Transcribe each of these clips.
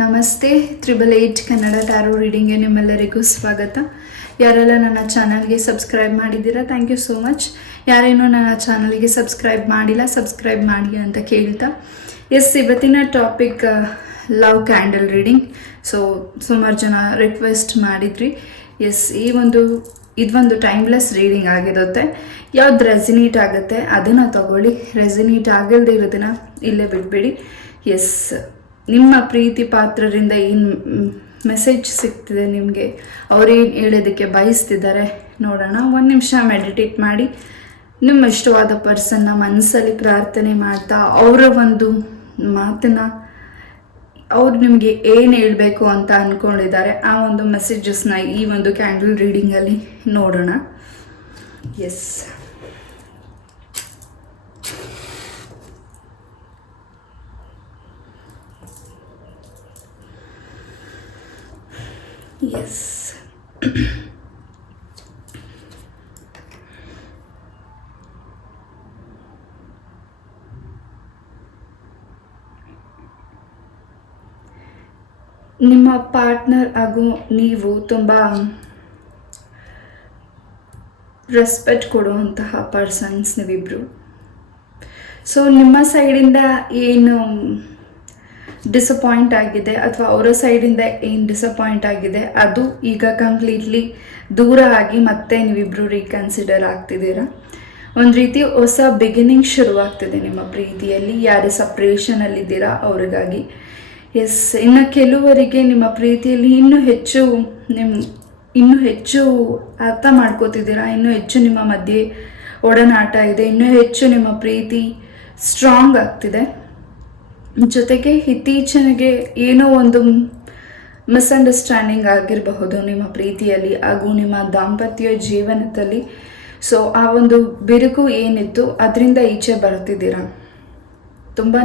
ನಮಸ್ತೆ triple eight Kannada tarot ರೀಡಿಂಗ್ಗೆ ನಿಮ್ಮೆಲ್ಲರಿಗೂ ಸ್ವಾಗತ. ಯಾರೆಲ್ಲ ನನ್ನ ಚಾನಲ್ಗೆ ಸಬ್ಸ್ಕ್ರೈಬ್ ಮಾಡಿದ್ದೀರಾ ಥ್ಯಾಂಕ್ ಯು ಸೋ ಮಚ್ ಯಾರೇನೂ ನನ್ನ ಚಾನಲ್ಗೆ ಸಬ್ಸ್ಕ್ರೈಬ್ ಮಾಡಿಲ್ಲ ಸಬ್ಸ್ಕ್ರೈಬ್ ಮಾಡಿ ಅಂತ ಕೇಳ್ತಾ. ಎಸ್ ಇವತ್ತಿನ topic love candle reading so ಸುಮಾರು ಜನ ರಿಕ್ವೆಸ್ಟ್ ಮಾಡಿದ್ರಿ. ಎಸ್ ಈ ಒಂದು ಇದೊಂದು ಟೈಮ್ಲೆಸ್ ರೀಡಿಂಗ್ ಆಗಿರುತ್ತೆ. ಯಾವ್ದು ರೆಸಿನೇಟ್ ಆಗುತ್ತೆ, ಅದನ್ನು ತಗೊಳ್ಳಿ. ರೆಸಿನೇಟ್ ಆಗಲ್ದೇ ಇರೋದನ್ನ ಇಲ್ಲೇ ಬಿಟ್ಬಿಡಿ ಎಸ್ ನಿಮ್ಮ ಪ್ರೀತಿ ಪಾತ್ರರಿಂದ ಏನು ಮೆಸೇಜ್ ಸಿಗ್ತಿದೆ ನಿಮಗೆ? ಅವರೇನು ಹೇಳೋದಕ್ಕೆ ಬಯಸ್ತಿದ್ದಾರೆ? ನೋಡೋಣ. ಒಂದು ನಿಮಿಷ ಮೆಡಿಟೇಟ್ ಮಾಡಿ. ನಿಮ್ಮ ಇಷ್ಟವಾದ ಪರ್ಸನ್ನ ಮನಸ್ಸಲ್ಲಿ ಪ್ರಾರ್ಥನೆ ಮಾಡ್ತಾ ಅವರ ಒಂದು ಮಾತನ್ನ ಅವ್ರು ನಿಮಗೆ ಏನು ಹೇಳಬೇಕು ಅಂತ ಅಂದ್ಕೊಂಡಿದ್ದಾರೆ ಆ ಒಂದು ಮೆಸೇಜಸ್ನ ಈ ಒಂದು ಕ್ಯಾಂಡಲ್ ರೀಡಿಂಗಲ್ಲಿ ನೋಡೋಣ. ಎಸ್ ಎಸ್ ನಿಮ್ಮ ಪಾರ್ಟ್ನರ್ ಹಾಗೂ ನೀವು ತುಂಬ ರೆಸ್ಪೆಕ್ಟ್ ಕೊಡುವಂತಹ ಪರ್ಸನ್ಸ್ ನೀವಿಬ್ಬರು ಸೊ ನಿಮ್ಮ ಸೈಡಿಂದ ಏನು ಡಿಸಪಾಯಿಂಟ್ ಆಗಿದೆ ಅಥವಾ ಅವರ ಸೈಡಿಂದ ಏನು ಡಿಸಪಾಯಿಂಟ್ ಆಗಿದೆ, ಅದು ಈಗ ಕಂಪ್ಲೀಟ್ಲಿ ದೂರ ಆಗಿ ಮತ್ತೆ ನೀವಿಬ್ಬರು ರೀಕನ್ಸಿಡರ್ ಆಗ್ತಿದ್ದೀರಾ? ಒಂದು ರೀತಿ ಹೊಸ ಬಿಗಿನಿಂಗ್ ಶುರುವಾಗ್ತಿದೆ ನಿಮ್ಮ ಪ್ರೀತಿಯಲ್ಲಿ. ಯಾರು ಸಪ್ರೇಷನಲ್ಲಿದ್ದೀರಾ ಅವ್ರಿಗಾಗಿ. ಎಸ್ ಇನ್ನು ಕೆಲವರಿಗೆ ನಿಮ್ಮ ಪ್ರೀತಿಯಲ್ಲಿ ಇನ್ನೂ ಹೆಚ್ಚು ನಿಮ್ಮ ಇನ್ನೂ ಹೆಚ್ಚು ಅರ್ಥ ಮಾಡ್ಕೋತಿದ್ದೀರಾ? ಇನ್ನೂ ಹೆಚ್ಚು ನಿಮ್ಮ ಮಧ್ಯೆ ಒಡನಾಟ ಇದೆ. ಇನ್ನೂ ಹೆಚ್ಚು ನಿಮ್ಮ ಪ್ರೀತಿ ಸ್ಟ್ರಾಂಗ್ ಆಗ್ತಿದೆ. ಜೊತೆಗೆ ಇತ್ತೀಚೆಗೆ ಏನೋ ಒಂದು ಮಿಸ್ಅಂಡರ್ಸ್ಟ್ಯಾಂಡಿಂಗ್ ಆಗಿರಬಹುದು ನಿಮ್ಮ ಪ್ರೀತಿಯಲ್ಲಿ ಹಾಗೂ ನಿಮ್ಮ ದಾಂಪತ್ಯ ಜೀವನದಲ್ಲಿ. ಸೊ ಆ ಒಂದು ಬಿರುಕು ಏನಿತ್ತು, ಅದರಿಂದ ಈಚೆ ಬರ್ತಿದ್ದೀರಾ? ತುಂಬಾ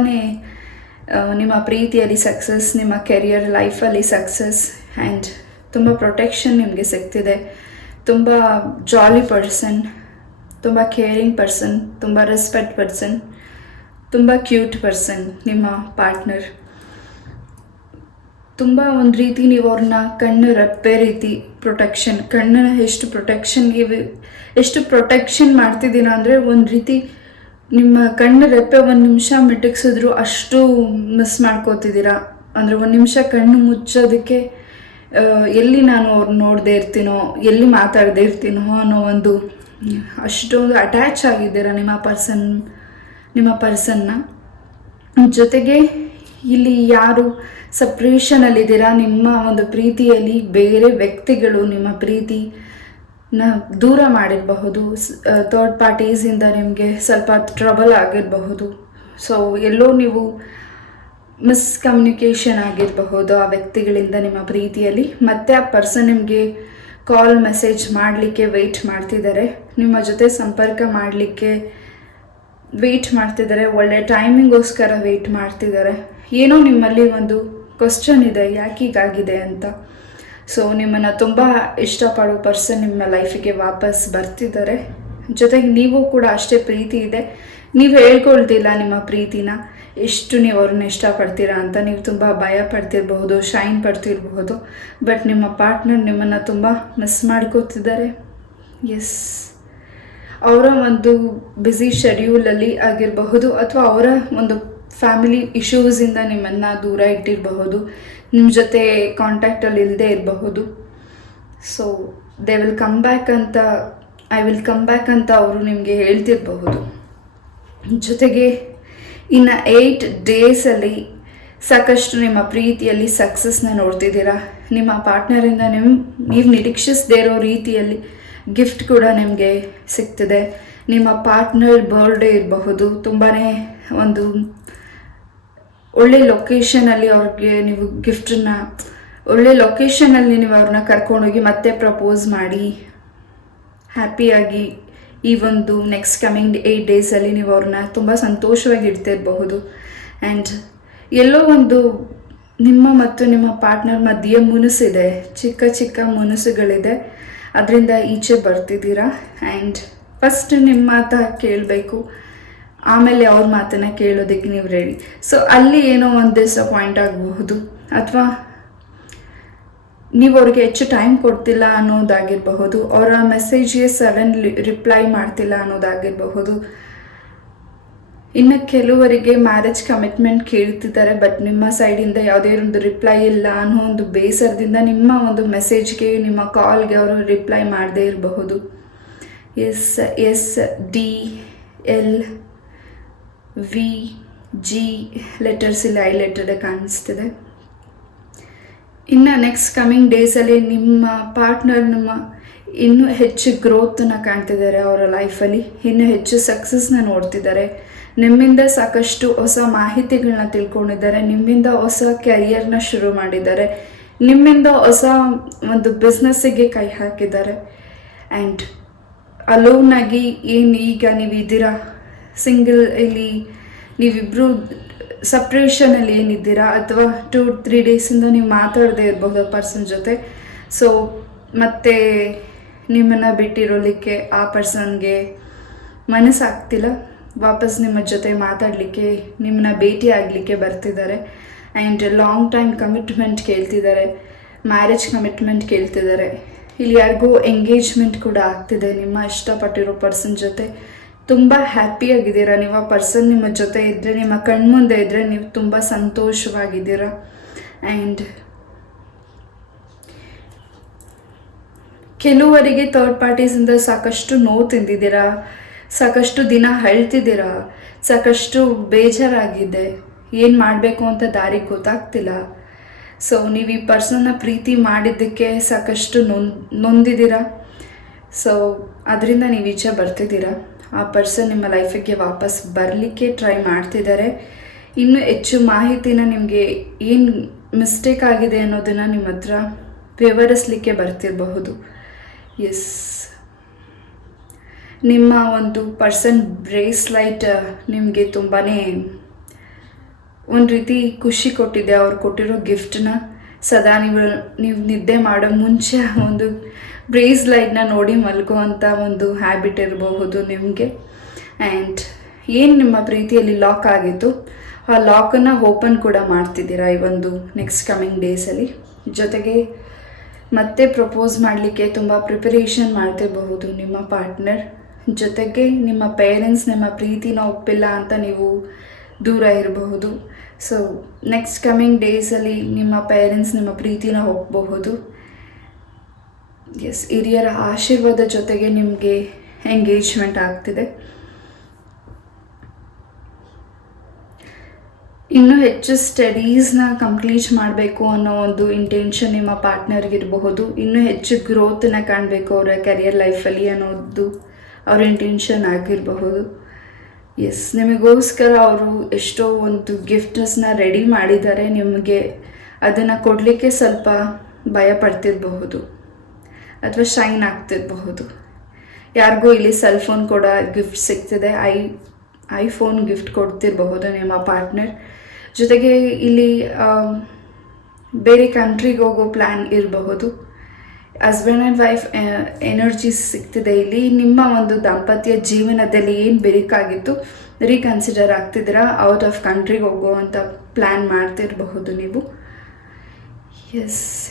ನಿಮ್ಮ ಪ್ರೀತಿಯಲ್ಲಿ ಸಕ್ಸಸ್ ನಿಮ್ಮ ಕೆರಿಯರ್ ಲೈಫಲ್ಲಿ ಸಕ್ಸಸ್ ಆ್ಯಂಡ್ ತುಂಬ ಪ್ರೊಟೆಕ್ಷನ್ ನಿಮಗೆ ಸಿಗ್ತಿದೆ. ತುಂಬ ಜಾಲಿ ಪರ್ಸನ್ ತುಂಬ ಕೇರಿಂಗ್ ಪರ್ಸನ್ ತುಂಬ ರೆಸ್ಪೆಕ್ಟ್ ಪರ್ಸನ್ ತುಂಬ ಕ್ಯೂಟ್ ಪರ್ಸನ್ ನಿಮ್ಮ ಪಾರ್ಟ್ನರ್ ತುಂಬ ಒಂದು ರೀತಿ ನೀವು ಅವ್ರನ್ನ ಕಣ್ಣು ರೆಪ್ಪೆ ರೀತಿ ಪ್ರೊಟೆಕ್ಷನ್ ಕಣ್ಣನ್ನು ಎಷ್ಟು ಪ್ರೊಟೆಕ್ಷನ್ ಪ್ರೊಟೆಕ್ಷನ್ಗೆ ಎಷ್ಟು ಪ್ರೊಟೆಕ್ಷನ್ ಮಾಡ್ತಿದ್ದೀರಾ ಅಂದರೆ ಒಂದು ರೀತಿ ನಿಮ್ಮ ಕಣ್ಣು ರೆಪ್ಪೆ ಒಂದು ನಿಮಿಷ ಮೆಟಕ್ಸಿದ್ರು ಅಷ್ಟು ಮಿಸ್ ಮಾಡ್ಕೋತಿದ್ದೀರಾ. ಅಂದರೆ ಒಂದು ನಿಮಿಷ ಕಣ್ಣು ಮುಚ್ಚೋದಕ್ಕೆ ಎಲ್ಲಿ ನಾನು ಅವ್ರನ್ನ ನೋಡದೆ ಇರ್ತೀನೋ, ಎಲ್ಲಿ ಮಾತಾಡದೆ ಇರ್ತೀನೋ ಅನ್ನೋ ಒಂದು ಅಷ್ಟೊಂದು ಅಟ್ಯಾಚ್ ಆಗಿದ್ದೀರಾ ನಿಮ್ಮ ಪರ್ಸನ್ ನಿಮ್ಮ ಪರ್ಸನ್ನ. ಜೊತೆಗೆ ಇಲ್ಲಿ ಯಾರು ಸಪ್ರೇಷನಲ್ಲಿದ್ದೀರಾ? ನಿಮ್ಮ ಒಂದು ಪ್ರೀತಿಯಲ್ಲಿ ಬೇರೆ ವ್ಯಕ್ತಿಗಳು ನಿಮ್ಮ ಪ್ರೀತಿ ನ ದೂರ ಮಾಡಿರಬಹುದು. ಥರ್ಡ್ ಪಾರ್ಟೀಸಿಂದ ನಿಮಗೆ ಸ್ವಲ್ಪ ಟ್ರಬಲ್ ಆಗಿರಬಹುದು. ಸೊ ಎಲ್ಲೋ ನೀವು ಮಿಸ್ಕಮ್ಯುನಿಕೇಷನ್ ಆಗಿರಬಹುದು ಆ ವ್ಯಕ್ತಿಗಳಿಂದ ನಿಮ್ಮ ಪ್ರೀತಿಯಲ್ಲಿ. ಮತ್ತೆ ಆ ಪರ್ಸನ್ ನಿಮಗೆ ಕಾಲ್ ಮೆಸೇಜ್ ಮಾಡಲಿಕ್ಕೆ ವೆಯ್ಟ್ ಮಾಡ್ತಿದ್ದಾರೆ. ನಿಮ್ಮ ಜೊತೆ ಸಂಪರ್ಕ ಮಾಡಲಿಕ್ಕೆ ವೆಯ್ಟ್ ಮಾಡ್ತಿದ್ದಾರೆ, ಒಳ್ಳೆ ಟೈಮಿಂಗೋಸ್ಕರ ವೆಯ್ಟ್ ಮಾಡ್ತಿದ್ದಾರೆ. ಏನೋ ನಿಮ್ಮಲ್ಲಿ ಒಂದು ಕ್ವಶನ್ ಇದೆ, ಯಾಕೆ ಹೀಗಾಗಿದೆ ಅಂತ. ಸೊ ನಿಮ್ಮನ್ನು ತುಂಬ ಇಷ್ಟಪಡೋ ಪರ್ಸನ್ ನಿಮ್ಮ ಲೈಫಿಗೆ ವಾಪಸ್ ಬರ್ತಿದ್ದಾರೆ. ಜೊತೆಗೆ ನೀವು ಕೂಡ ಅಷ್ಟೇ ಪ್ರೀತಿ ಇದೆ. ನೀವು ಹೇಳ್ಕೊಳ್ತಿಲ್ಲ ನಿಮ್ಮ ಪ್ರೀತಿನ. ಎಷ್ಟು ನೀವು ಅವ್ರನ್ನ ಇಷ್ಟಪಡ್ತೀರಾ ಅಂತ ನೀವು ತುಂಬ ಭಯ ಪಡ್ತಿರಬಹುದು ಶೈನ್ ಪಡ್ತಿರಬಹುದು. ಬಟ್ ನಿಮ್ಮ ಪಾರ್ಟ್ನರ್ ನಿಮ್ಮನ್ನು ತುಂಬ ಮಿಸ್ ಮಾಡ್ಕೋತಿದ್ದಾರೆ. ಎಸ್ ಅವರ ಒಂದು ಬ್ಯುಸಿ ಶೆಡ್ಯೂಲಲ್ಲಿ ಆಗಿರಬಹುದು ಅಥವಾ ಅವರ ಒಂದು ಫ್ಯಾಮಿಲಿ ಇಶ್ಯೂಸಿಂದ ನಿಮ್ಮನ್ನು ದೂರ ಇಟ್ಟಿರಬಹುದು. ನಿಮ್ಮ ಜೊತೆ ಕಾಂಟ್ಯಾಕ್ಟಲ್ಲಿ ಇಲ್ಲದೆ ಇರಬಹುದು. So they will come back ಅಂತ ಐ ವಿಲ್ ಕಮ್ ಬ್ಯಾಕ್ ಅಂತ ಅವರು ನಿಮಗೆ ಹೇಳ್ತಿರಬಹುದು. ಜೊತೆಗೆ, ಇನ್ನು ಏಯ್ಟ್ ಡೇಸಲ್ಲಿ ಸಾಕಷ್ಟು ನಿಮ್ಮ ಪ್ರೀತಿಯಲ್ಲಿ ಸಕ್ಸಸ್ನ ನೋಡ್ತಿದ್ದೀರಾ? ನಿಮ್ಮ ಪಾರ್ಟ್ನರಿಂದ ನಿಮ್ಮ ನೀವು ನಿರೀಕ್ಷಿಸದೇ ಇರೋ ರೀತಿಯಲ್ಲಿ ಗಿಫ್ಟ್ ಕೂಡ ನಿಮಗೆ ಸಿಗ್ತದೆ. ನಿಮ್ಮ ಪಾರ್ಟ್ನರ್ ಬರ್ಡೇ ಇರಬಹುದು. ತುಂಬಾ ಒಂದು ಒಳ್ಳೆ ಲೊಕೇಶನಲ್ಲಿ ಅವ್ರಿಗೆ ನೀವು ಗಿಫ್ಟನ್ನ ಒಳ್ಳೆ ಲೊಕೇಶನಲ್ಲಿ ನೀವು ಅವ್ರನ್ನ ಕರ್ಕೊಂಡೋಗಿ ಮತ್ತೆ ಪ್ರಪೋಸ್ ಮಾಡಿ. ಹ್ಯಾಪಿಯಾಗಿ ಈ ಒಂದು ನೆಕ್ಸ್ಟ್ ಕಮಿಂಗ್ ಏಯ್ಟ್ ಡೇಸಲ್ಲಿ ನೀವು ಅವ್ರನ್ನ ತುಂಬ ಸಂತೋಷವಾಗಿ ಇಡ್ತಿರಬಹುದು. ಆ್ಯಂಡ್ ಎಲ್ಲೋ ಒಂದು ನಿಮ್ಮ ಮತ್ತು ನಿಮ್ಮ ಪಾರ್ಟ್ನರ್ ಮಧ್ಯೆ ಮುನಸಿದೆ. ಚಿಕ್ಕ ಚಿಕ್ಕ ಮುನಸುಗಳಿದೆ. ಅದರಿಂದ ಈಚೆ ಬರ್ತಿದ್ದೀರಾ? ಆ್ಯಂಡ್ ಫಸ್ಟ್ ನಿಮ್ಮ ಮಾತ ಕೇಳಬೇಕು. ಆಮೇಲೆ ಅವ್ರ ಮಾತನ್ನ ಕೇಳೋದಕ್ಕೆ ನೀವು ರೆಡಿ ಸೊ ಅಲ್ಲಿ ಏನೋ ಒಂದು ಡಿಸಪಾಯಿಂಟ್ ಆಗಬಹುದು. ಅಥವಾ ನೀವು ಅವ್ರಿಗೆ ಹೆಚ್ಚು ಟೈಮ್ ಕೊಡ್ತಿಲ್ಲ ಅನ್ನೋದಾಗಿರಬಹುದು. ಅವರ ಮೆಸೇಜ್ಗೆ ಸಡನ್ ರಿಪ್ಲೈ ಮಾಡ್ತಿಲ್ಲ ಅನ್ನೋದಾಗಿರಬಹುದು. ಇನ್ನು ಕೆಲವರಿಗೆ ಮ್ಯಾರೇಜ್ ಕಮಿಟ್ಮೆಂಟ್ ಕೇಳ್ತಿದ್ದಾರೆ ಬಟ್ ನಿಮ್ಮ ಸೈಡಿಂದ ಯಾವುದೇ ಒಂದು ರಿಪ್ಲೈ ಇಲ್ಲ ಅನ್ನೋ ಒಂದು ಬೇಸರದಿಂದ ನಿಮ್ಮ ಒಂದು ಮೆಸೇಜ್ಗೆ ನಿಮ್ಮ ಕಾಲ್ಗೆ ಅವರು ರಿಪ್ಲೈ ಮಾಡದೇ ಇರಬಹುದು. Yes S, D, L, V, G letters ಇಲ್ಲಿ ಐ ಲೆಟರ್ ಕಾಣಿಸ್ತಿದೆ. ಇನ್ನು ನೆಕ್ಸ್ಟ್ ಕಮಿಂಗ್ ಡೇಸಲ್ಲಿ ನಿಮ್ಮ ಪಾರ್ಟ್ನರ್ ನಿಮ್ಮ ಇನ್ನೂ ಹೆಚ್ಚು ಗ್ರೋತನ್ನು ಕಾಣ್ತಿದ್ದಾರೆ ಅವರ ಲೈಫಲ್ಲಿ ಇನ್ನೂ ಹೆಚ್ಚು ಸಕ್ಸಸ್ನ ನೋಡ್ತಿದ್ದಾರೆ. ನಿಮ್ಮಿಂದ ಸಾಕಷ್ಟು ಹೊಸ ಮಾಹಿತಿಗಳನ್ನ ತಿಳ್ಕೊಂಡಿದ್ದಾರೆ, ನಿಮ್ಮಿಂದ ಹೊಸ ಕೆರಿಯರ್ನ ಶುರು ಮಾಡಿದ್ದಾರೆ, ನಿಮ್ಮಿಂದ ಹೊಸ ಒಂದು ಬಿಸ್ನೆಸ್ಸಿಗೆ ಕೈ ಹಾಕಿದ್ದಾರೆ. ಆ್ಯಂಡ್ ಅಲೋನ್ ಆಗಿ ಏನು ಈಗ ನೀವು ಇದ್ದೀರಾ? ಸಿಂಗಲ್ ಇಲ್ಲಿ ನೀವಿಬ್ಬರು ಸಪ್ರೇಷನಲ್ಲಿ ಏನಿದ್ದೀರಾ ಅಥವಾ ಟೂ ತ್ರೀ ಡೇಸಿಂದ ನೀವು ಮಾತಾಡದೇ ಇರ್ಬೋದು ಆ ಪರ್ಸನ್ ಜೊತೆ? ಸೊ ಮತ್ತೆ ನಿಮ್ಮನ್ನು ಬಿಟ್ಟಿರೋಲಿಕ್ಕೆ ಆ ಪರ್ಸನ್ಗೆ ಮನಸ್ಸಾಗ್ತಿಲ್ಲ? ವಾಪಸ್ ನಿಮ್ಮ ಜೊತೆ ಮಾತಾಡಲಿಕ್ಕೆ ನಿಮ್ಮನ್ನ ಭೇಟಿ ಆಗಲಿಕ್ಕೆ ಬರ್ತಿದ್ದಾರೆ. ಆ್ಯಂಡ್ ಲಾಂಗ್ ಟೈಮ್ ಕಮಿಟ್ಮೆಂಟ್ ಕೇಳ್ತಿದ್ದಾರೆ. ಮ್ಯಾರೇಜ್ ಕಮಿಟ್ಮೆಂಟ್ ಕೇಳ್ತಿದ್ದಾರೆ. ಇಲ್ಲಿ ಯಾರಿಗೂ ಎಂಗೇಜ್ಮೆಂಟ್ ಕೂಡ ಆಗ್ತಿದೆ. ನಿಮ್ಮ ಇಷ್ಟಪಟ್ಟಿರೋ ಪರ್ಸನ್ ಜೊತೆ ತುಂಬ ಹ್ಯಾಪಿಯಾಗಿದ್ದೀರಾ ನೀವು ಆ ಪರ್ಸನ್ ನಿಮ್ಮ ಜೊತೆ ಇದ್ದರೆ ನಿಮ್ಮ ಕಣ್ಮುಂದೆ ಇದ್ದರೆ ನೀವು ತುಂಬ ಸಂತೋಷವಾಗಿದ್ದೀರಾ? ಆ್ಯಂಡ್ ಕೆಲವರಿಗೆ ಥರ್ಡ್ ಪಾರ್ಟೀಸಿಂದ ಸಾಕಷ್ಟು ನೋವು ತಿಂದಿದ್ದೀರಾ? ಸಾಕಷ್ಟು ದಿನ ಅಳ್ತಿದ್ದೀರಾ, ಸಾಕಷ್ಟು ಬೇಜಾರಾಗಿದೆ. ಏನು ಮಾಡಬೇಕು ಅಂತ ದಾರಿ ಗೊತ್ತಾಗ್ತಿಲ್ಲ. ಸೊ ನೀವು ಈ ಪರ್ಸನ್ನ ಪ್ರೀತಿ ಮಾಡಿದ್ದಕ್ಕೆ ಸಾಕಷ್ಟು ನೊಂದ್ ನೊಂದಿದ್ದೀರ? ಸೊ ಅದರಿಂದ ನೀವು ಈಚೆ ಬರ್ತಿದ್ದೀರ? ಆ ಪರ್ಸನ್ ನಿಮ್ಮ ಲೈಫಿಗೆ ವಾಪಸ್ ಬರಲಿಕ್ಕೆ ಟ್ರೈ ಮಾಡ್ತಿದ್ದಾರೆ. ಇನ್ನೂ ಹೆಚ್ಚು ಮಾಹಿತಿನ ನಿಮಗೆ ಏನು ಮಿಸ್ಟೇಕ್ ಆಗಿದೆ ಅನ್ನೋದನ್ನು ನಿಮ್ಮ ಹತ್ರ ವಿವರಿಸಲಿಕ್ಕೆ ಬರ್ತಿರಬಹುದು. ಎಸ್ ನಿಮ್ಮ ಒಂದು ಪರ್ಸನ್ ಬ್ರೇಸ್ಲೈಟ್ ನಿಮಗೆ ತುಂಬಾ ಒಂದು ರೀತಿ ಖುಷಿ ಕೊಟ್ಟಿದೆ. ಅವ್ರು ಕೊಟ್ಟಿರೋ ಗಿಫ್ಟನ್ನ ಸದಾ ನೀವು ನೀವು ನಿದ್ದೆ ಮಾಡೋ ಮುಂಚೆ ಒಂದು ಬ್ರೇಸ್ ಬ್ರೇಸ್ಲೈಟ್ನ ನೋಡಿ ಮಲ್ಗುವಂಥ ಒಂದು ಹ್ಯಾಬಿಟ್ ಇರಬಹುದು ನಿಮಗೆ. ಆ್ಯಂಡ್ ಏನು ನಿಮ್ಮ ಪ್ರೀತಿಯಲ್ಲಿ ಲಾಕ್ ಆಗಿತ್ತು? ಆ ಲಾಕನ್ನು ಓಪನ್ ಕೂಡ ಮಾಡ್ತಿದ್ದೀರಾ ಈ ಒಂದು ನೆಕ್ಸ್ಟ್ ಕಮಿಂಗ್ ಡೇಸಲ್ಲಿ ಜೊತೆಗೆ ಮತ್ತೆ ಪ್ರಪೋಸ್ ಮಾಡಲಿಕ್ಕೆ ತುಂಬ ಪ್ರಿಪರೇಷನ್ ಮಾಡ್ತಿರಬಹುದು ನಿಮ್ಮ ಪಾರ್ಟ್ನರ್ ಜೊತೆಗೆ ನಿಮ್ಮ ಪೇರೆಂಟ್ಸ್ ನಿಮ್ಮ ಪ್ರೀತಿನ ಒಪ್ಪಿಲ್ಲ ಅಂತ ನೀವು ದೂರ ಇರಬಹುದು. ಸೊ ನೆಕ್ಸ್ಟ್ ಕಮಿಂಗ್ ಡೇಸಲ್ಲಿ ನಿಮ್ಮ ಪೇರೆಂಟ್ಸ್ ನಿಮ್ಮ ಪ್ರೀತಿನ ಒಪ್ಪಬಹುದು ಎಸ್ ಹಿರಿಯರ ಆಶೀರ್ವಾದ ಜೊತೆಗೆ ನಿಮಗೆ ಎಂಗೇಜ್ಮೆಂಟ್ ಆಗ್ತಿದೆ. ಇನ್ನೂ ಹೆಚ್ಚು ಸ್ಟಡೀಸ್ನ ಕಂಪ್ಲೀಟ್ ಮಾಡಬೇಕು ಅನ್ನೋ ಒಂದು ಇಂಟೆನ್ಷನ್ ನಿಮ್ಮ ಪಾರ್ಟ್ನರ್ಗಿರಬಹುದು ಇನ್ನೂ ಹೆಚ್ಚು ಗ್ರೋತನ್ನ ಕಾಣಬೇಕು ಅವರ ಕೆರಿಯರ್ ಲೈಫಲ್ಲಿ ಅನ್ನೋದು. ಅವ್ರ ಇಂಟೆನ್ಷನ್ ಆಗಿರಬಹುದು. ಎಸ್ ನಿಮಗೋಸ್ಕರ ಅವರು ಎಷ್ಟೋ ಒಂದು ಗಿಫ್ಟ್ಸ್ನ ರೆಡಿ ಮಾಡಿದ್ದಾರೆ, ನಿಮಗೆ ಅದನ್ನು ಕೊಡಲಿಕ್ಕೆ ಸ್ವಲ್ಪ ಭಯ ಪಡ್ತಿರಬಹುದು ಅಥವಾ ಶೈನ್ ಆಗ್ತಿರಬಹುದು. ಯಾರಿಗೂ ಇಲ್ಲಿ ಸೆಲ್ ಫೋನ್ ಕೂಡ ಗಿಫ್ಟ್ ಸಿಗ್ತಿದೆ, ಐ ಐಫೋನ್ ಗಿಫ್ಟ್ ಕೊಡ್ತಿರಬಹುದು ನಿಮ್ಮ ಪಾರ್ಟ್ನರ್ ಜೊತೆಗೆ ಇಲ್ಲಿ ಬೇರೆ ಕಂಟ್ರಿಗೆ ಹೋಗೋ ಪ್ಲ್ಯಾನ್ ಇರಬಹುದು. ಹಸ್ಬೆಂಡ್ ಆ್ಯಂಡ್ ವೈಫ್ ಎನರ್ಜಿ ಸಿಗ್ತಿದೆ ಇಲ್ಲಿ. ನಿಮ್ಮ ಒಂದು ದಾಂಪತ್ಯ ಜೀವನದಲ್ಲಿ ಏನು ಬೇಕಾಗಿತ್ತು ರೀಕನ್ಸಿಡರ್ ಆಗ್ತಿದ್ದೀರಾ? ಔಟ್ ಆಫ್ ಕಂಟ್ರಿಗೆ ಹೋಗುವಂಥ ಪ್ಲ್ಯಾನ್ ಮಾಡ್ತಿರಬಹುದು ನೀವು? ಎಸ್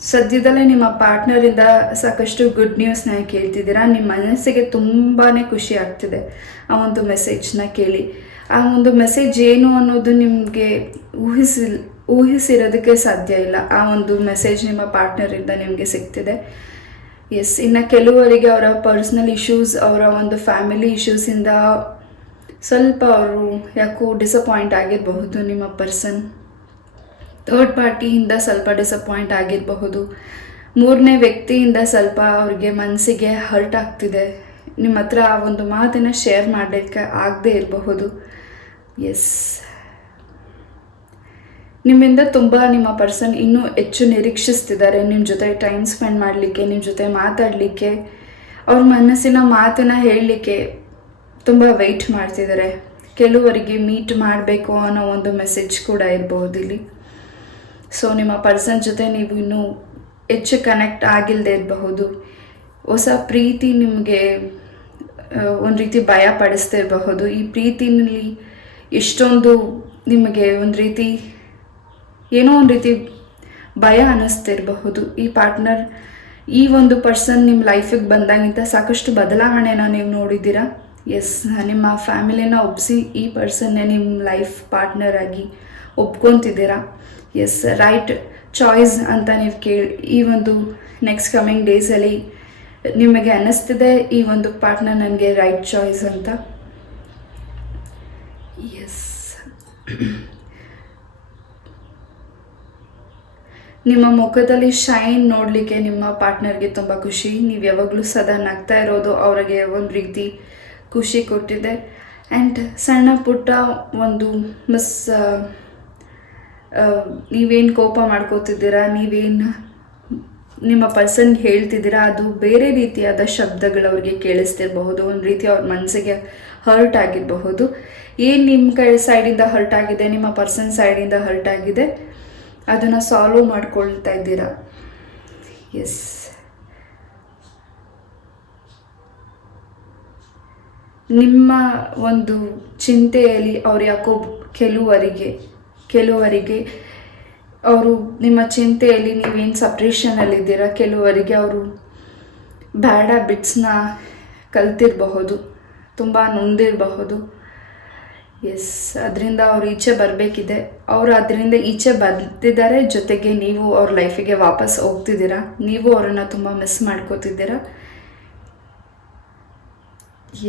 ಸದ್ಯದಲ್ಲೇ ನಿಮ್ಮ ಪಾರ್ಟ್ನರಿಂದ ಸಾಕಷ್ಟು ಗುಡ್ ನ್ಯೂಸ್ನ ಕೇಳ್ತಿದ್ದೀರಾ? ನಿಮ್ಮ ಮನಸ್ಸಿಗೆ ತುಂಬಾ ಖುಷಿ ಆಗ್ತಿದೆ ಆ ಒಂದು ಮೆಸೇಜ್ನ ಕೇಳಿ. ಆ ಒಂದು ಮೆಸೇಜ್ ಏನು ಅನ್ನೋದು ನಿಮಗೆ ಊಹಿಸಿ ಊಹಿಸಿರೋದಕ್ಕೆ ಸಾಧ್ಯ ಇಲ್ಲ. ಆ ಒಂದು ಮೆಸೇಜ್ ನಿಮ್ಮ ಪಾರ್ಟ್ನರಿಂದ ನಿಮಗೆ ಸಿಗ್ತಿದೆ. ಎಸ್ ಇನ್ನು ಕೆಲವರಿಗೆ ಅವರ ಪರ್ಸ್ನಲ್ ಇಶ್ಯೂಸ್ ಅವರ ಒಂದು ಫ್ಯಾಮಿಲಿ ಇಶ್ಯೂಸಿಂದ ಸ್ವಲ್ಪ ಅವರು ಯಾಕೋ ಡಿಸಪಾಯಿಂಟ್ ಆಗಿರಬಹುದು ನಿಮ್ಮ ಪರ್ಸನ್ ಥರ್ಡ್ ಪಾರ್ಟಿಯಿಂದ ಸ್ವಲ್ಪ ಡಿಸಪಾಯಿಂಟ್ ಆಗಿರಬಹುದು. ಮೂರನೇ ವ್ಯಕ್ತಿಯಿಂದ ಸ್ವಲ್ಪ ಅವ್ರಿಗೆ ಮನಸ್ಸಿಗೆ ಹರ್ಟ್ ಆಗ್ತಿದೆ. ನಿಮ್ಮ ಹತ್ರ ಆ ಒಂದು ಮಾತನ್ನು ಶೇರ್ ಮಾಡಲಿಕ್ಕೆ ಆಗದೇ ಇರಬಹುದು. ಎಸ್ ನಿಮ್ಮಿಂದ ತುಂಬ ನಿಮ್ಮ ಪರ್ಸನ್ ಇನ್ನೂ ಹೆಚ್ಚು ನಿರೀಕ್ಷಿಸ್ತಿದ್ದಾರೆ. ನಿಮ್ಮ ಜೊತೆ ಟೈಮ್ ಸ್ಪೆಂಡ್ ಮಾಡಲಿಕ್ಕೆ ನಿಮ್ಮ ಜೊತೆ ಮಾತಾಡಲಿಕ್ಕೆ. ಅವ್ರ ಮನಸ್ಸಿನ ಮಾತನ್ನು ಹೇಳಲಿಕ್ಕೆ ತುಂಬ ವೆಯ್ಟ್ ಮಾಡ್ತಿದ್ದಾರೆ. ಕೆಲವರಿಗೆ ಮೀಟ್ ಮಾಡಬೇಕು ಅನ್ನೋ ಒಂದು ಮೆಸೇಜ್ ಕೂಡ ಇರಬಹುದು ಇಲ್ಲಿ. ಸೊ ನಿಮ್ಮ ಪರ್ಸನ್ ಜೊತೆ ನೀವು ಇನ್ನೂ ಹೆಚ್ಚು ಕನೆಕ್ಟ್ ಆಗಿಲ್ಲದೆ ಇರಬಹುದು. ಹೊಸ ಪ್ರೀತಿ ನಿಮಗೆ ಒಂದು ರೀತಿ ಭಯ ಪಡಿಸ್ತಿರಬಹುದು. ಈ ಪ್ರೀತಿನಲ್ಲಿ ಎಷ್ಟೊಂದು ನಿಮಗೆ ಒಂದು ರೀತಿ ಏನೋ ಒಂದು ರೀತಿ ಭಯ ಅನ್ನಿಸ್ತಿರಬಹುದು ಈ ಪಾರ್ಟ್ನರ್ ಈ ಒಂದು ಪರ್ಸನ್ ನಿಮ್ಮ ಲೈಫಿಗೆ ಬಂದಾಗಿಂತ ಸಾಕಷ್ಟು ಬದಲಾವಣೆನ ನೀವು ನೋಡಿದ್ದೀರಾ? ಎಸ್ ನಿಮ್ಮ ಫ್ಯಾಮಿಲಿನ ಒಪ್ಪಿಸಿ ಈ ಪರ್ಸನ್ನೇ ನಿಮ್ಮ ಲೈಫ್ ಪಾರ್ಟ್ನರ್ ಆಗಿ ಒಪ್ಕೊತಿದ್ದೀರಾ? ಎಸ್ ರೈಟ್ ಚಾಯ್ಸ್ ಅಂತ ನೀವು ಕೇಳಿ, ಈ ಒಂದು ನೆಕ್ಸ್ಟ್ ಕಮಿಂಗ್ ಡೇಸಲ್ಲಿ ನಿಮಗೆ ಅನ್ನಿಸ್ತಿದೆ ಈ ಒಂದು ಪಾರ್ಟ್ನರ್ ನನಗೆ ರೈಟ್ ಚಾಯ್ಸ್ ಅಂತ? ಎಸ್ ನಿಮ್ಮ ಮುಖದಲ್ಲಿ ಶೈನ್ ನೋಡಲಿಕ್ಕೆ ನಿಮ್ಮ ಪಾರ್ಟ್ನರ್ಗೆ ತುಂಬ ಖುಷಿ. ನೀವು ಯಾವಾಗಲೂ ಸದಾ ನಗ್ತಾ ಇರೋದು ಅವರಿಗೆ ಒಂದು ರೀತಿ ಖುಷಿ ಕೊಟ್ಟಿದೆ. ಆ್ಯಂಡ್ ಸಣ್ಣ ಪುಟ್ಟ ಒಂದು ಮಿಸ್ ನೀವೇನು ಕೋಪ ಮಾಡ್ಕೋತಿದ್ದೀರಾ, ನೀವೇನು ನಿಮ್ಮ ಪರ್ಸನ್ಗೆ ಹೇಳ್ತಿದ್ದೀರಾ, ಅದು ಬೇರೆ ರೀತಿಯಾದ ಶಬ್ದಗಳು ಅವ್ರಿಗೆ ಕೇಳಿಸ್ತಿರಬಹುದು, ಒಂದು ರೀತಿ ಅವ್ರ ಮನಸ್ಸಿಗೆ ಹರ್ಟ್ ಆಗಿರಬಹುದು. ಏನು ನಿಮ್ಮ ಕೈ ಸೈಡಿಂದ ಹರ್ಟ್ ಆಗಿದೆ, ನಿಮ್ಮ ಪರ್ಸನ್ ಸೈಡಿಂದ ಹರ್ಟ್ ಆಗಿದೆ ಅದನ್ನು ಸಾಲ್ವ್ ಮಾಡ್ಕೊಳ್ತಾ ಇದ್ದೀರಾ? ಎಸ್ ನಿಮ್ಮ ಒಂದು ಚಿಂತೆಯಲ್ಲಿ ಅವ್ರು ಯಾಕೋ ಕೆಲವರಿಗೆ ಕೆಲವರಿಗೆ, ಅವರು ನಿಮ್ಮ ಚಿಂತೆಯಲ್ಲಿ ನೀವೇನು ಸಪ್ರೇಷನಲ್ಲಿದ್ದೀರಾ ಕೆಲವರಿಗೆ ಅವರು ಬ್ಯಾಡ್ ಹ್ಯಾಬಿಟ್ಸ್ನ ಕಲ್ತಿರಬಹುದು, ತುಂಬ ನೊಂದಿರಬಹುದು. ಎಸ್ ಅದರಿಂದ ಅವ್ರು ಈಚೆ ಬರಬೇಕಿದೆ. ಅವರು ಅದರಿಂದ ಈಚೆ ಬರ್ತಿದ್ದಾರೆ ಜೊತೆಗೆ ನೀವು ಅವ್ರ ಲೈಫಿಗೆ ವಾಪಸ್ ಹೋಗ್ತಿದ್ದೀರಾ. ನೀವು ಅವರನ್ನು ತುಂಬ ಮಿಸ್ ಮಾಡ್ಕೋತಿದ್ದೀರಾ.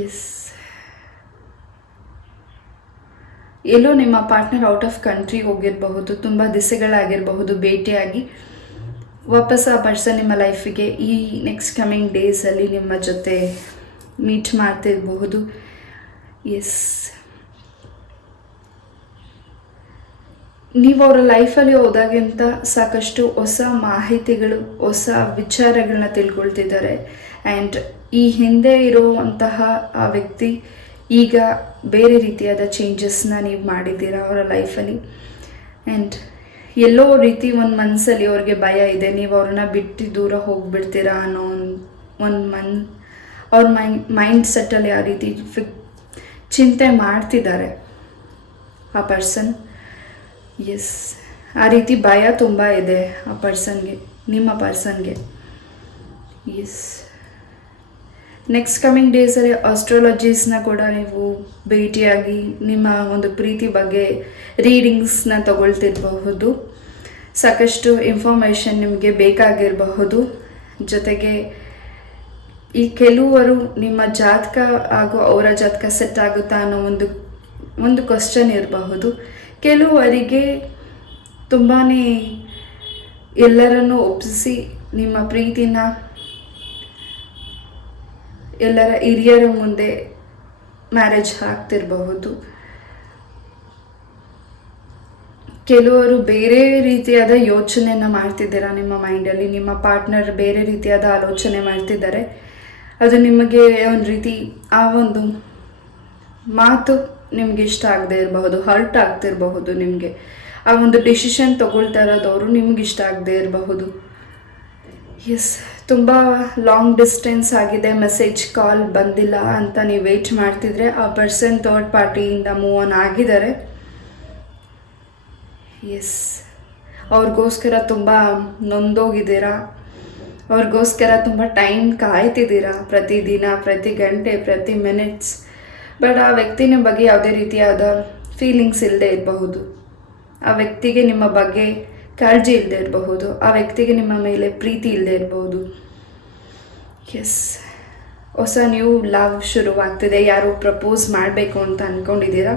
ಎಸ್ ಎಲ್ಲೋ ನಿಮ್ಮ ಪಾರ್ಟ್ನರ್ ಔಟ್ ಆಫ್ ಕಂಟ್ರಿ ಹೋಗಿರಬಹುದು, ತುಂಬ ದಿಸೆಗಳಾಗಿರಬಹುದು, ಭೇಟಿಯಾಗಿ. ವಾಪಸ್ ಆ ಪರ್ಸನ್ ನಿಮ್ಮ ಲೈಫಿಗೆ ಈ ನೆಕ್ಸ್ಟ್ ಕಮಿಂಗ್ ಡೇಸಲ್ಲಿ ನಿಮ್ಮ ಜೊತೆ ಮೀಟ್ ಮಾಡ್ತಿರಬಹುದು. ಎಸ್ ನೀವು ಅವರ ಲೈಫಲ್ಲಿ ಹೋದಾಗಿಂತ ಸಾಕಷ್ಟು ಹೊಸ ಮಾಹಿತಿಗಳು, ಹೊಸ ವಿಚಾರಗಳನ್ನ ತಿಳ್ಕೊಳ್ತಿದ್ದಾರೆ. ಆ್ಯಂಡ್ ಈ ಹಿಂದೆ ಇರುವಂತಹ ಆ ವ್ಯಕ್ತಿ ಈಗ ಬೇರೆ ರೀತಿಯಾದ ಚೇಂಜಸ್ನ ನೀವು ಮಾಡಿದ್ದೀರಾ ಅವರ ಲೈಫಲ್ಲಿ? ಆ್ಯಂಡ್ ಎಲ್ಲೋ ರೀತಿ ಒಂದು ಮನಸ್ಸಲ್ಲಿ ಅವ್ರಿಗೆ ಭಯ ಇದೆ, ನೀವು ಅವ್ರನ್ನ ಬಿಟ್ಟು ದೂರ ಹೋಗಿಬಿಡ್ತೀರಾ ಅನ್ನೋ ಒಂದು ಒಂದು ಮನ್, ಅವ್ರ ಮೈಂಡ್ ಮೈಂಡ್ ಸೆಟ್ಟಲ್ಲಿ ಆ ರೀತಿ ಫಿಕ್ ಚಿಂತೆ ಮಾಡ್ತಿದ್ದಾರೆ ಆ ಪರ್ಸನ್ ಎಸ್ ಆ ರೀತಿ ಭಯ ತುಂಬ ಇದೆ ಆ ಪರ್ಸನ್ಗೆ ನಿಮ್ಮ ಪರ್ಸನ್ಗೆ ಎಸ್ ನೆಕ್ಸ್ಟ್ ಕಮಿಂಗ್ ಡೇಸಲ್ಲಿ ಆಸ್ಟ್ರಾಲಜೀಸ್ನ ಕೂಡ ನೀವು ಭೇಟಿಯಾಗಿ ನಿಮ್ಮ ಒಂದು ಪ್ರೀತಿ ಬಗ್ಗೆ ರೀಡಿಂಗ್ಸ್ನ ತಗೊಳ್ತಿರಬಹುದು. ಸಾಕಷ್ಟು ಇನ್ಫಾರ್ಮೇಷನ್ ನಿಮಗೆ ಬೇಕಾಗಿರಬಹುದು. ಜೊತೆಗೆ ಈ ಕೆಲವರು ನಿಮ್ಮ ಜಾತಕ ಹಾಗೂ ಅವರ ಜಾತಕ ಸೆಟ್ ಆಗುತ್ತಾ ಅನ್ನೋ ಒಂದು ಒಂದು ಕ್ವಶನ್ ಇರಬಹುದು. ಕೆಲವರಿಗೆ ತುಂಬಾ ಎಲ್ಲರನ್ನು ಒಪ್ಪಿಸಿ ನಿಮ್ಮ ಪ್ರೀತಿನ ಎಲ್ಲರ ಹಿರಿಯರ ಮುಂದೆ ಮ್ಯಾರೇಜ್ ಆಗ್ತಿರಬಹುದು. ಕೆಲವರು ಬೇರೆ ರೀತಿಯಾದ ಯೋಚನೆಯನ್ನು ಮಾಡ್ತಿದ್ದೀರಾ ನಿಮ್ಮ ಮೈಂಡಲ್ಲಿ ನಿಮ್ಮ ಪಾರ್ಟ್ನರ್ ಬೇರೆ ರೀತಿಯಾದ ಆಲೋಚನೆ ಮಾಡ್ತಿದ್ದಾರೆ. ಅದು ನಿಮಗೆ ಒಂದು ರೀತಿ ಆ ಒಂದು ಮಾತು ನಿಮ್ಗೆ ಇಷ್ಟ ಆಗದೆ ಇರಬಹುದು ಹರ್ಟ್ ಆಗ್ತಿರಬಹುದು ನಿಮಗೆ. ಆ ಒಂದು ಡಿಸಿಷನ್ ತಗೊಳ್ತಾ ಇರೋದವರು ನಿಮ್ಗೆ ಇಷ್ಟ ಆಗದೆ ಇರಬಹುದು. ಎಸ್ ತುಂಬ ಲಾಂಗ್ ಡಿಸ್ಟೆನ್ಸ್ ಆಗಿದೆ ಮೆಸೇಜ್ ಕಾಲ್ ಬಂದಿಲ್ಲ ಅಂತ ನೀವು ವೆಯ್ಟ್ ಮಾಡ್ತಿದ್ರೆ ಆ ಪರ್ಸನ್ ಥರ್ಡ್ ಪಾರ್ಟಿಯಿಂದ ಮೂವ್ ಆನ್ ಆಗಿದ್ದಾರೆ. ಎಸ್ ಅವ್ರಿಗೋಸ್ಕರ ತುಂಬ ನೊಂದೋಗಿದ್ದೀರಾ? ಅವ್ರಿಗೋಸ್ಕರ ತುಂಬ ಟೈಮ್ ಕಾಯ್ತಿದ್ದೀರಾ? ಪ್ರತಿದಿನ ಪ್ರತಿ ಗಂಟೆ, ಪ್ರತಿ ಮಿನಿಟ್ಸ್ ಬಟ್ ಆ ವ್ಯಕ್ತಿನ ಬಗ್ಗೆ ಯಾವುದೇ ರೀತಿಯಾದ ಫೀಲಿಂಗ್ಸ್ ಇಲ್ಲದೆ ಇರಬಹುದು. ಆ ವ್ಯಕ್ತಿಗೆ ನಿಮ್ಮ ಬಗ್ಗೆ ಕಾಳಜಿ ಇಲ್ಲದೆ ಇರಬಹುದು. ಆ ವ್ಯಕ್ತಿಗೆ ನಿಮ್ಮ ಮೇಲೆ ಪ್ರೀತಿ ಇಲ್ಲದೆ ಇರಬಹುದು. ಎಸ್ ಹೊಸ ನ್ಯೂ ಲವ್ ಶುರುವಾಗ್ತಿದೆ. ಯಾರು ಪ್ರಪೋಸ್ ಮಾಡಬೇಕು ಅಂತ ಅಂದ್ಕೊಂಡಿದ್ದೀರಾ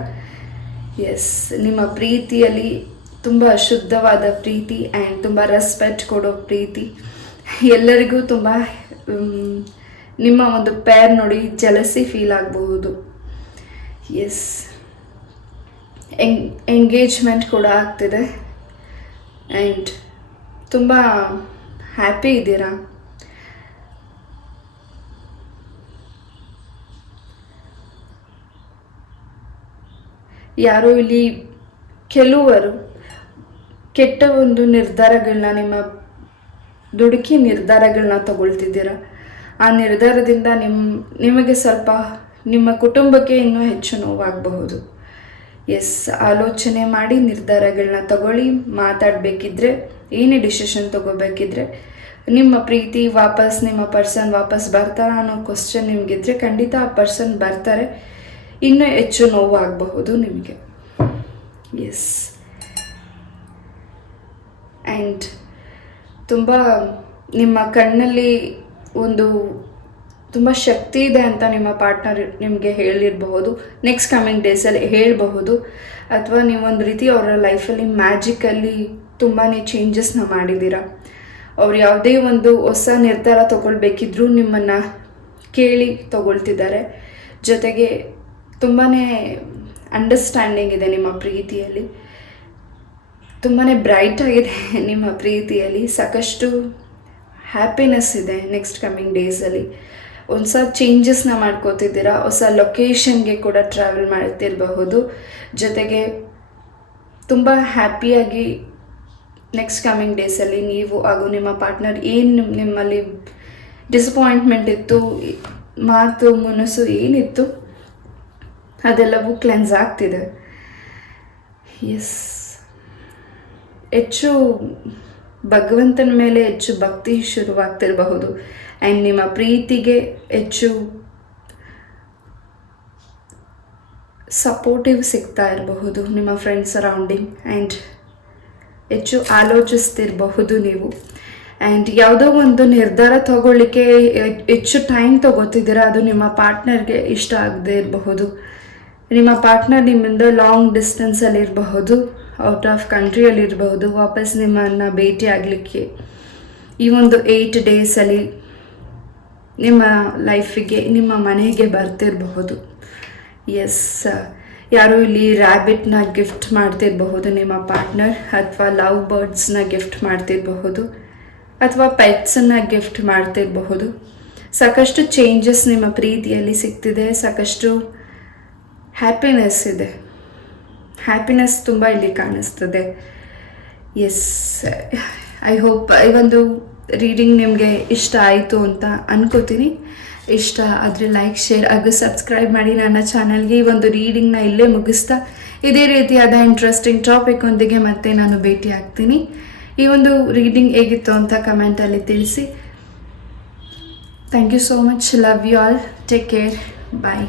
ಎಸ್ ನಿಮ್ಮ ಪ್ರೀತಿಯಲ್ಲಿ ತುಂಬ ಶುದ್ಧವಾದ ಪ್ರೀತಿ ಆ್ಯಂಡ್ ತುಂಬ ರೆಸ್ಪೆಕ್ಟ್ ಕೊಡೋ ಪ್ರೀತಿ. ಎಲ್ಲರಿಗೂ ತುಂಬ ನಿಮ್ಮ ಒಂದು ಪೇರ್ ನೋಡಿ ಜಲಸಿ ಫೀಲ್ ಆಗಬಹುದು. ಎಸ್ ಎಂಗ್ ಎಂಗೇಜ್ಮೆಂಟ್ ಕೂಡ ಆಗ್ತಿದೆ. ಆ್ಯಂಡ್ ತುಂಬ ಹ್ಯಾಪಿ ಇದ್ದೀರಾ? ಯಾರೋ ಇಲ್ಲಿ ಕೆಲವರು ಕೆಟ್ಟ ಒಂದು ನಿರ್ಧಾರಗಳನ್ನ ನಿಮ್ಮ ದುಡುಕಿ ನಿರ್ಧಾರಗಳನ್ನ ತಗೊಳ್ತಿದ್ದೀರಾ? ಆ ನಿರ್ಧಾರದಿಂದ ನಿಮ್ಮ ನಿಮಗೆ ಸ್ವಲ್ಪ ನಿಮ್ಮ ಕುಟುಂಬಕ್ಕೆ ಇನ್ನೂ ಹೆಚ್ಚು ನೋವಾಗಬಹುದು. ಎಸ್, ಆಲೋಚನೆ ಮಾಡಿ ನಿರ್ಧಾರಗಳನ್ನ ತಗೊಳ್ಳಿ. ಮಾತಾಡಬೇಕಿದ್ರೆ, ಏನೇ ಡಿಸಿಷನ್ ತಗೋಬೇಕಿದ್ರೆ, ನಿಮ್ಮ ಪ್ರೀತಿ ವಾಪಸ್, ನಿಮ್ಮ ಪರ್ಸನ್ ವಾಪಸ್ ಬರ್ತಾರ ಅನ್ನೋ ಕ್ವಶನ್ ನಿಮಗಿದ್ರೆ ಖಂಡಿತ ಆ ಪರ್ಸನ್ ಬರ್ತಾರೆ. ಇನ್ನೂ ಹೆಚ್ಚು ನೋವಾಗಬಹುದು ನಿಮಗೆ. ಎಸ್. ಆ್ಯಂಡ್ ತುಂಬ ನಿಮ್ಮ ಕಣ್ಣಲ್ಲಿ ಒಂದು ತುಂಬ ಶಕ್ತಿ ಇದೆ ಅಂತ ನಿಮ್ಮ ಪಾರ್ಟ್ನರ್ ನಿಮಗೆ ಹೇಳಿರಬಹುದು. ನೆಕ್ಸ್ಟ್ ಕಮಿಂಗ್ ಡೇಸಲ್ಲಿ ಹೇಳಬಹುದು. ಅಥವಾ ನೀವೊಂದು ರೀತಿ ಅವರ ಲೈಫಲ್ಲಿ ಮ್ಯಾಜಿಕಲ್ಲಿ ತುಂಬಾ ಚೇಂಜಸ್ನ ಮಾಡಿದ್ದೀರಾ. ಅವ್ರು ಯಾವುದೇ ಒಂದು ಹೊಸ ನಿರ್ಧಾರ ತಗೊಳ್ಬೇಕಿದ್ರೂ ನಿಮ್ಮನ್ನು ಕೇಳಿ ತಗೊಳ್ತಿದ್ದಾರೆ. ಜೊತೆಗೆ ತುಂಬಾ ಅಂಡರ್ಸ್ಟ್ಯಾಂಡಿಂಗ್ ಇದೆ ನಿಮ್ಮ ಪ್ರೀತಿಯಲ್ಲಿ. ತುಂಬಾ ಬ್ರೈಟ್ ಆಗಿದೆ ನಿಮ್ಮ ಪ್ರೀತಿಯಲ್ಲಿ. ಸಾಕಷ್ಟು ಹ್ಯಾಪಿನೆಸ್ ಇದೆ ನೆಕ್ಸ್ಟ್ ಕಮ್ಮಿಂಗ್ ಡೇಸಲ್ಲಿ ಹೊಸ ಚೇಂಜಸ್ನ ಮಾಡ್ಕೋತಿದ್ದೀರಾ, ಹೊಸ ಲೊಕೇಶನ್ಗೆ ಕೂಡ ಟ್ರಾವೆಲ್ ಮಾಡ್ತಿರಬಹುದು. ಜೊತೆಗೆ ತುಂಬ ಹ್ಯಾಪಿಯಾಗಿ ನೆಕ್ಸ್ಟ್ ಕಮಿಂಗ್ ಡೇಸಲ್ಲಿ ನೀವು ಹಾಗೂ ನಿಮ್ಮ ಪಾರ್ಟ್ನರ್ ಏನು ನಿಮ್ಮಲ್ಲಿ ಡಿಸಪಾಯಿಂಟ್ಮೆಂಟ್ ಇತ್ತು, ಮಾತು ಮುನಸು ಏನಿತ್ತು, ಅದೆಲ್ಲವೂ ಕ್ಲೆನ್ಸ್ ಆಗ್ತಿದೆ. ಎಸ್ ಹೆಚ್ಚು ಭಗವಂತನ ಮೇಲೆ ಹೆಚ್ಚು ಭಕ್ತಿ ಶುರುವಾಗ್ತಿರಬಹುದು. ಆ್ಯಂಡ್ ನಿಮ್ಮ ಪ್ರೀತಿಗೆ ಹೆಚ್ಚು ಸಪೋರ್ಟಿವ್ ಸಿಗ್ತಾ ಇರಬಹುದು ನಿಮ್ಮ ಫ್ರೆಂಡ್ ಸರೌಂಡಿಂಗ್ ಆ್ಯಂಡ್ ಹೆಚ್ಚು ಆಲೋಚಿಸ್ತಿರಬಹುದು ನೀವು. ಆ್ಯಂಡ್ ಯಾವುದೋ ಒಂದು ನಿರ್ಧಾರ ತಗೊಳ್ಳಿಕ್ಕೆ ಹೆಚ್ಚು ಟೈಮ್ ತಗೋತಿದ್ದೀರಾ, ಅದು ನಿಮ್ಮ ಪಾರ್ಟ್ನರ್ಗೆ ಇಷ್ಟ ಆಗದೆ ಇರಬಹುದು. ನಿಮ್ಮ ಪಾರ್ಟ್ನರ್ ನಿಮ್ಮಿಂದ ಲಾಂಗ್ ಡಿಸ್ಟೆನ್ಸಲ್ಲಿ ಇರಬಹುದು ಔಟ್ ಆಫ್ ಕಂಟ್ರಿಯಲ್ಲಿ ಇರಬಹುದು, ವಾಪಸ್ ನಿಮ್ಮನ್ನು ಭೇಟಿ ಆಗಲಿಕ್ಕೆ ಈ ಒಂದು ಏಯ್ಟ್ ಡೇಸಲ್ಲಿ ನಿಮ್ಮ ಲೈಫಿಗೆ, ನಿಮ್ಮ ಮನೆಗೆ ಬರ್ತಿರಬಹುದು. ಎಸ್ ಯಾರು ಇಲ್ಲಿ ರ್ಯಾಬಿಟ್ನ ಗಿಫ್ಟ್ ಮಾಡ್ತಿರಬಹುದು, ನಿಮ್ಮ ಪಾರ್ಟ್ನರ್ ಅಥವಾ ಲವ್ ಬರ್ಡ್ಸ್ನ ಗಿಫ್ಟ್ ಮಾಡ್ತಿರಬಹುದು, ಅಥವಾ ಪೆಟ್ಸನ್ನು ಗಿಫ್ಟ್ ಮಾಡ್ತಿರಬಹುದು. ಸಾಕಷ್ಟು ಚೇಂಜಸ್ ನಿಮ್ಮ ಪ್ರೀತಿಯಲ್ಲಿ ಸಿಗ್ತಿದೆ, ಸಾಕಷ್ಟು ಹ್ಯಾಪಿನೆಸ್ ಇದೆ. ಹ್ಯಾಪಿನೆಸ್ ತುಂಬ ಇಲ್ಲಿ ಕಾಣಿಸ್ತದೆ. ಎಸ್ ಐ ಹೋಪ್ ಈ ಒಂದು ರೀಡಿಂಗ್ ನಿಮಗೆ ಇಷ್ಟ ಆಯಿತು ಅಂತ ಅನ್ಕೋತೀನಿ. ಇಷ್ಟ ಆದರೆ ಲೈಕ್ ಶೇರ್ ಹಾಗೂ ಸಬ್ಸ್ಕ್ರೈಬ್ ಮಾಡಿ ನನ್ನ ಚಾನಲ್ಗೆ ಈ ಒಂದು ರೀಡಿಂಗ್ನ ಇಲ್ಲೇ ಮುಗಿಸ್ತಾ. ಇದೇ ರೀತಿಯಾದ ಇಂಟ್ರೆಸ್ಟಿಂಗ್ ಟಾಪಿಕ್ ಒಂದಿಗೆ ಮತ್ತೆ ನಾನು ಭೇಟಿ ಆಗ್ತೀನಿ. ಈ ಒಂದು ರೀಡಿಂಗ್ ಹೇಗಿತ್ತು ಅಂತ ಕಮೆಂಟಲ್ಲಿ ತಿಳಿಸಿ. Thank you so much love you all take care bye